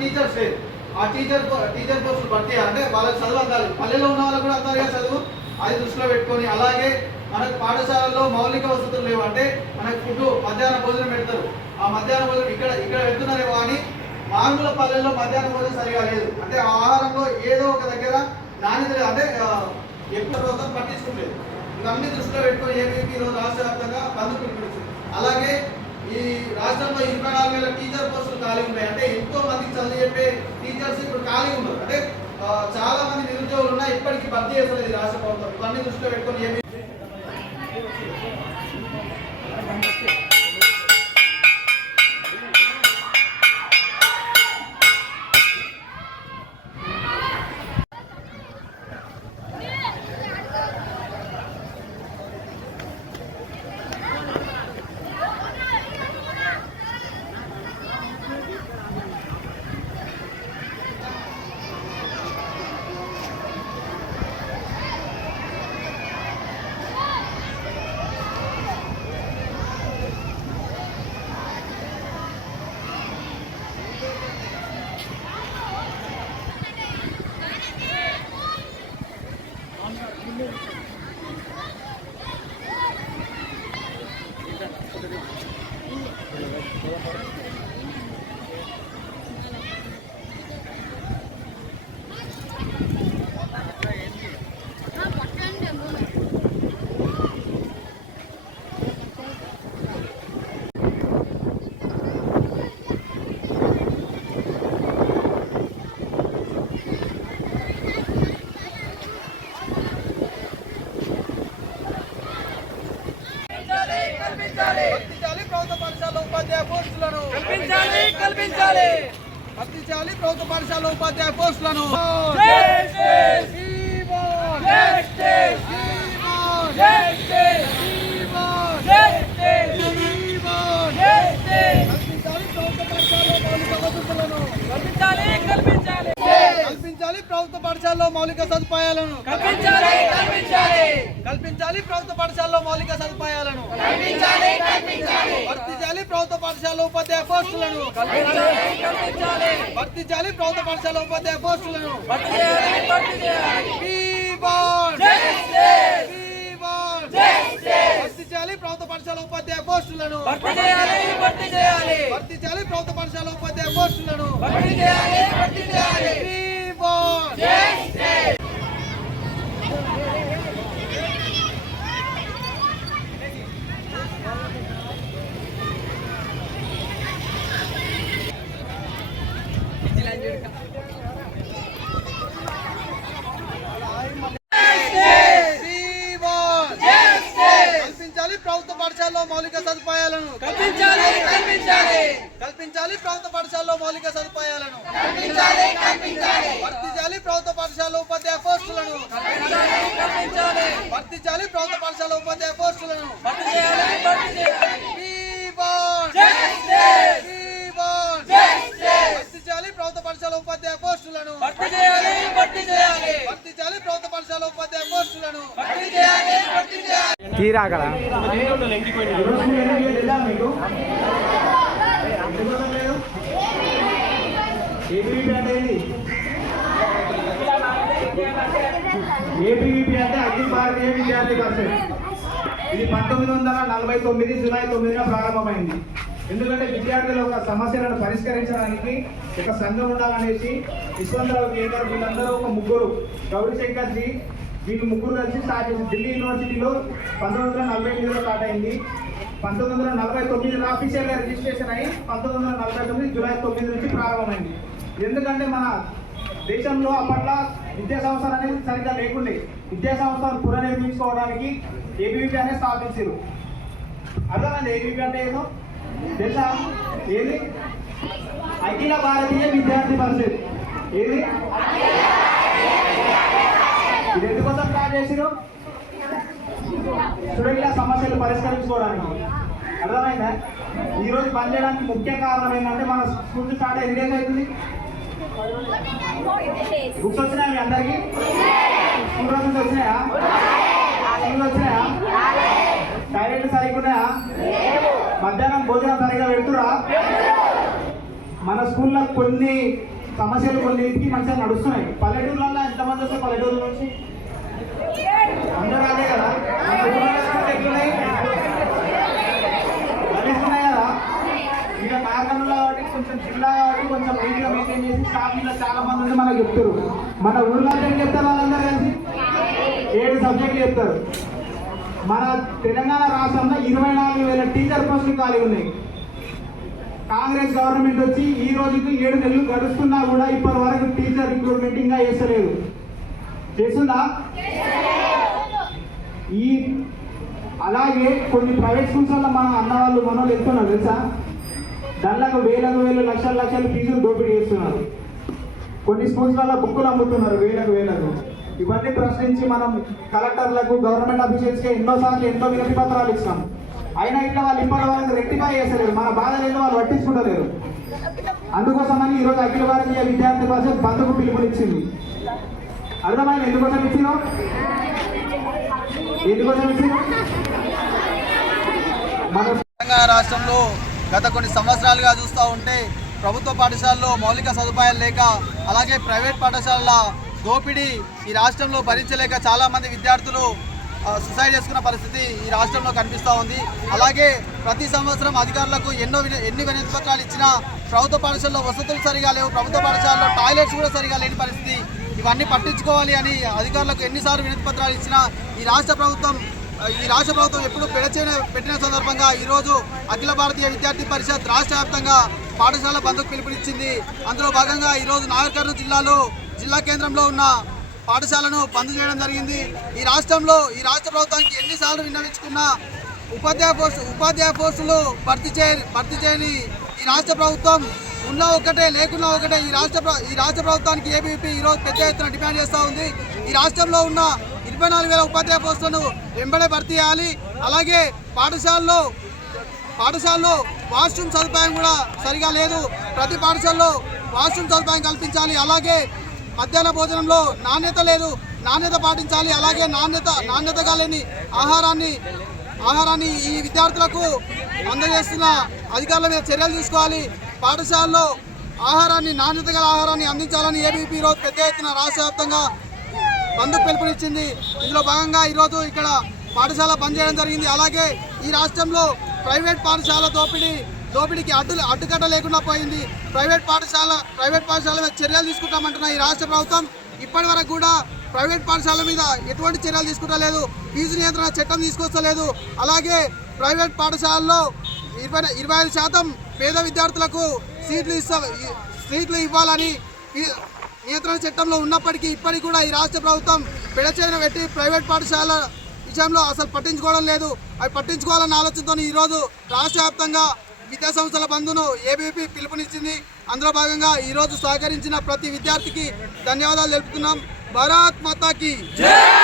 Teachers లేదు ఆ teacher teacher పోస్టులు భర్తీ అంటే వాళ్ళకి చదువు అందాలి. పల్లెలో ఉన్న వాళ్ళకి కూడా అందాలి కదా చదువు? అది దృష్టిలో పెట్టుకొని. అలాగే మనకు పాఠశాలల్లో మౌలిక వసతులు లేవు? అంటే మనకు ఫుడ్ మధ్యాహ్న భోజనం పెడతారు. ఆ మధ్యాహ్న భోజనం ఇక్కడ ఇక్కడ పెడుతున్నారేమో కానీ మారుమూల పల్లెల్లో మధ్యాహ్న భోజనం సరిగా లేదు. అంటే ఆహారంలో ఏదో ఒక దగ్గర నాణ్యత లేదు. అంటే ఆ, ఎక్కువ రోజులు పట్టించుకోలేదు. ఇవన్నీ దృష్టిలో పెట్టుకొని ఏపీకి ఈరోజు రాష్ట్ర వ్యాప్తంగా బంద్ పిలుపునిచ్చింది అలాగే ఈ రాష్ట్రంలో ఇరవై నాలుగు వేల టీచర్ పోస్టులు ఖాళీ ఉన్నాయి. అంటే ఎంతో మంది చదువు చెప్పే టీచర్స్ ఇప్పుడు ఖాళీ ఉన్నారు. అంటే చాలా మంది నిరుద్యోగులు ఉన్నా ఇప్పటికీ భర్తీ చేస్తలేదు రాష్ట్ర ప్రభుత్వం. ఇవన్నీ దృష్టిలో పెట్టుకొని ఏపీ కల్పించాలి వర్తించాలి ప్రభుత్వ పాఠశాల ఉపాధ్యాయ పోస్టులను కల్పించాలి కల్పించాలి వర్తించాలి ప్రభుత్వ పాఠశాల ఉపాధ్యాయ పోస్టులను! జస్టిస్ ఈమోన్! జస్టిస్ ఈమోన్! జస్టిస్ ఈమోన్! జస్టిస్ కల్పించాలి ప్రభుత్వ పాఠశాలలో మౌలిక వసతులను కల్పించాలి కల్పించాలి కల్పించాలి ప్రభుత్వ పాఠశాలలో మౌలిక సదుపాయాలను కల్పించాలి ప్రభుత్వ పాఠశాలలో మౌలిక సదుపాయాలను కల్పించాలి వర్తించాలి ప్రభుత్వ పాఠశాల ఉపాధ్యాయ పోస్టులను కల్పించాలి వర్తించాలి ప్రభుత్వ పాఠశాల ఉపాధ్యాయ పోస్టులను భర్తీ చేయాలి భర్తీ చేయాలి. ప్రభుత్వ పాఠశాల ఉపాధ్యాయ పోస్టులను భర్తీ చేయాలి భర్తీ చేయాలి. ప్రభుత్వ పాఠశాల ఉపాధ్యాయ పోస్టులను భర్తీ చేయాలి భర్తీ చేయాలి ఈమోన్! జస్టిస్ ఈమోన్! కల్పించాలి ప్రభుత్వ పాఠశాలలో మౌలిక సదుపాయాలను కల్పించాలి కల్పించాలి కల్పించాలి ప్రభుత్వ పాఠశాలలో మౌలిక సదుపాయాలను కల్పించాలి కల్పించాలి వర్తించాలి ప్రభుత్వ పాఠశాల ఉపాధ్యాయ పోస్టులను వర్తించాలి ప్రభుత్వ పాఠశాల ఉపాధ్యాయ పోస్టులను భర్తీ చేయాలి భర్తీ ప్రభుత్వ పాఠశాల ఉపాధ్యాయ పోస్టులను భర్తీ చేయాలి భర్తీ ప్రభుత్వ పాఠశాల ఉపాధ్యాయ పోస్టులను భర్తీ చేయాలి భర్తీ చేయాలి తీరాకడా ఏబీవీపీ అంటే అఖిల భారతీయ విద్యార్థి పరిషత్ ఇది పంతొమ్మిది వందల నలభై తొమ్మిది జూలై తొమ్మిదిన ప్రారంభమైంది. ఎందుకంటే విద్యార్థుల యొక్క సమస్యలను పరిష్కరించడానికి ఒక సంఘం ఉండాలనేసి విశ్వంతరావు కేందర్ వీళ్ళందరూ ఒక ముగ్గురు. గౌరీశంకర్ జీ వీళ్ళు ముగ్గురు కలిసి స్టార్ట్ చేసి ఢిల్లీ యూనివర్సిటీలో పంతొమ్మిది వందల నలభై ఎనిమిదిలో స్టార్ట్ అయింది. పంతొమ్మిది వందల నలభై తొమ్మిదిలో అఫీషియల్గా రిజిస్ట్రేషన్ అయ్యి పంతొమ్మిది వందల నలభై తొమ్మిది జూలై తొమ్మిది నుంచి ప్రారంభమైంది. ఎందుకంటే మన దేశంలో అప్పట్లో విద్యా సంస్థలు అనేది సరిగ్గా లేకుండే. విద్యా సంస్థలు పునర్నిర్మించుకోవడానికి ఏబీవీపీ అనేది స్థాపించారు అర్థమైంది ఏబీపీ అంటే ఏదో? తెలుసా? ఏది? అఖిల భారతీయ విద్యార్థి పరిషత్. ఏది? ఇది ఎందుకోసం స్టార్ట్ చేసిరు స్టూడెంట్ల సమస్యలు పరిష్కరించుకోవడానికి. అర్థమైందా? ఈరోజు పనిచేయడానికి ముఖ్య కారణం ఏంటంటే మన స్కూల్ స్టార్ట్ ఎన్ని డేస్ అవుతుంది? బుక్స్ వచ్చినాయా మీ అందరికి స్కూల్ రోజులు వచ్చినాయా స్కూల్ వచ్చినాయా టాయిలెట్లు సరిగ్గా ఉన్నాయా మధ్యాహ్నం భోజనం సరిగ్గా పెడుతురా మన స్కూల్లో కొన్ని సమస్యలు కొన్నింటికి మంచిగా నడుస్తున్నాయి పల్లెటూరులలో ఎంతమంది వస్తే పల్లెటూరు నుంచి అందరూ అదే కదా ఎట్లున్నాయి? కదా ఇక కార్ఖానలో కొంచెం జిల్లా కొంచెం నీట్గా మెయింటైన్ చేసి స్టాఫ్ మీద చాలా మంది ఉంటే మనకు చెప్తారు. మన ఊళ్ళో ఏం చెప్తారు వాళ్ళందరూ కలిసి? ఏడు సబ్జెక్టులు చెప్తారు. మన తెలంగాణ రాష్ట్రంలో ఇరవై నాలుగు వేల టీచర్ పోస్టులు ఖాళీ ఉన్నాయి. కాంగ్రెస్ గవర్నమెంట్ వచ్చి ఈ రోజుకి ఏడు నెలలు గడుస్తున్నా కూడా ఇప్పటి వరకు టీచర్ రిక్రూట్మెంట్ ఇంకా చేస్తలేదు. చేస్తుందా? ఈ అలాగే కొన్ని ప్రైవేట్ స్కూల్స్ వల్ల మన అన్న వాళ్ళు మన వాళ్ళు తెలుసా? దానిలకు వేలకు వేలు లక్షల లక్షలు ఫీజులు దోపిడీ చేస్తున్నారు. కొన్ని స్కూల్స్లలో వల్ల బుక్కులు అమ్ముతున్నారు వేలకు వేలకు. ఇవన్నీ ప్రశ్నించి మనం కలెక్టర్లకు గవర్నమెంట్ ఆఫీషియల్స్కి ఎన్నోసార్లు ఎన్నో వినతి పత్రాలు ఇస్తాం. అయినా ఇట్లా వాళ్ళు ఇప్పటి వాళ్ళకి రెక్టిఫై చేస్తలేరు. మన బాధ లేదు వాళ్ళు పట్టించుకుంటలేరు. అందుకోసమని ఈరోజు అఖిల భారతీయ విద్యార్థి పరిషత్ బంధుకు పిలుపునిచ్చింది. అర్థమైంది? ఎందుకోసం ఇచ్చినాం ఎందుకోసం ఇచ్చిన మన తెలంగాణ రాష్ట్రంలో గత కొన్ని సంవత్సరాలుగా చూస్తూ ఉంటే ప్రభుత్వ పాఠశాలలో మౌలిక సదుపాయాలు లేక అలాగే ప్రైవేట్ పాఠశాలల దోపిడీ ఈ రాష్ట్రంలో భరించలేక చాలామంది విద్యార్థులు సుసైడ్ చేసుకున్న పరిస్థితి ఈ రాష్ట్రంలో కనిపిస్తూ ఉంది. అలాగే ప్రతి సంవత్సరం అధికారులకు ఎన్నో విన- ఎన్ని వినతి పత్రాలు ఇచ్చినా ప్రభుత్వ పాఠశాలలో వసతులు సరిగా లేవు ప్రభుత్వ పాఠశాలలో టాయిలెట్స్ కూడా సరిగా లేని పరిస్థితి. ఇవన్నీ పట్టించుకోవాలి అని అధికారులకు ఎన్నిసార్లు వినతి పత్రాలు ఇచ్చినా ఈ రాష్ట్ర ప్రభుత్వం ఈ రాష్ట్ర ప్రభుత్వం ఎప్పుడు పెడచే పెట్టిన సందర్భంగా ఈరోజు అఖిల భారతీయ విద్యార్థి పరిషత్ రాష్ట్ర వ్యాప్తంగా పాఠశాల బంధుకు పిలుపునిచ్చింది. అందులో భాగంగా ఈరోజు నాగర్ జిల్లాలో జిల్లా కేంద్రంలో ఉన్న పాఠశాలను బంద్ చేయడం జరిగింది. ఈ రాష్ట్రంలో ఈ రాష్ట్ర ప్రభుత్వానికి ఎన్నిసార్లు విన్నవించుకున్నా ఉపాధ్యాయ పోస్టు ఉపాధ్యాయ పోస్టులు భర్తీ చేయ భర్తీ చేయని ఈ రాష్ట్ర ప్రభుత్వం ఉన్నా ఒకటే లేకున్నా ఒకటే ఈ రాష్ట్ర ఈ రాష్ట్ర ప్రభుత్వానికి ఏబీపీ ఈరోజు పెద్ద ఎత్తున డిమాండ్ చేస్తూ ఉంది. ఈ రాష్ట్రంలో ఉన్న ఇరవై నాలుగు వేల ఉపాధ్యాయ పోస్టులను వెంబడే భర్తీ చేయాలి. అలాగే పాఠశాలలో పాఠశాలలో వాష్రూమ్ సదుపాయం కూడా సరిగా లేదు. ప్రతి పాఠశాలలో వాష్రూమ్ సదుపాయం కల్పించాలి. అలాగే మధ్యాహ్న భోజనంలో నాణ్యత లేదు. నాణ్యత పాటించాలి. అలాగే నాణ్యత నాణ్యతగా లేని ఆహారాన్ని ఆహారాన్ని ఈ విద్యార్థులకు అందజేస్తున్న అధికారుల మీద చర్యలు తీసుకోవాలి. పాఠశాలలో ఆహారాన్ని నాణ్యత గల ఆహారాన్ని అందించాలని ఏబీపీ రోజు పెద్ద ఎత్తున రాష్ట్ర వ్యాప్తంగా బంధుకు పిలుపునిచ్చింది. ఇందులో భాగంగా ఈరోజు ఇక్కడ పాఠశాల బంద్ చేయడం జరిగింది. అలాగే ఈ రాష్ట్రంలో ప్రైవేట్ పాఠశాల దోపిడీ దోపిడీకి అడ్డు అడ్డుకట్ట లేకుండా పోయింది. ప్రైవేట్ పాఠశాల ప్రైవేట్ పాఠశాల మీద చర్యలు తీసుకుంటామంటున్న ఈ రాష్ట్ర ప్రభుత్వం ఇప్పటి వరకు కూడా ప్రైవేట్ పాఠశాల మీద ఎటువంటి చర్యలు తీసుకుంటలేదు. ఫీజు నియంత్రణ చట్టం తీసుకొస్తలేదు. అలాగే ప్రైవేట్ పాఠశాలలో ఇరవై ఇరవై ఐదు శాతం పేద విద్యార్థులకు సీట్లు ఇస్తా సీట్లు ఇవ్వాలని నియంత్రణ చట్టంలో ఉన్నప్పటికీ ఇప్పటికి కూడా ఈ రాష్ట్ర ప్రభుత్వం పెడచేన పెట్టి ప్రైవేట్ పాఠశాల విషయంలో అసలు పట్టించుకోవడం లేదు. అవి పట్టించుకోవాలన్న ఆలోచనతో ఈరోజు రాష్ట్ర వ్యాప్తంగా విద్యాసంస్థల బంధును ఏబీపీ పిలుపునిచ్చింది. అందులో భాగంగా ఈరోజు సహకరించిన ప్రతి విద్యార్థికి ధన్యవాదాలు తెలుపుతున్నాం. భారత్ మాతాకి జై!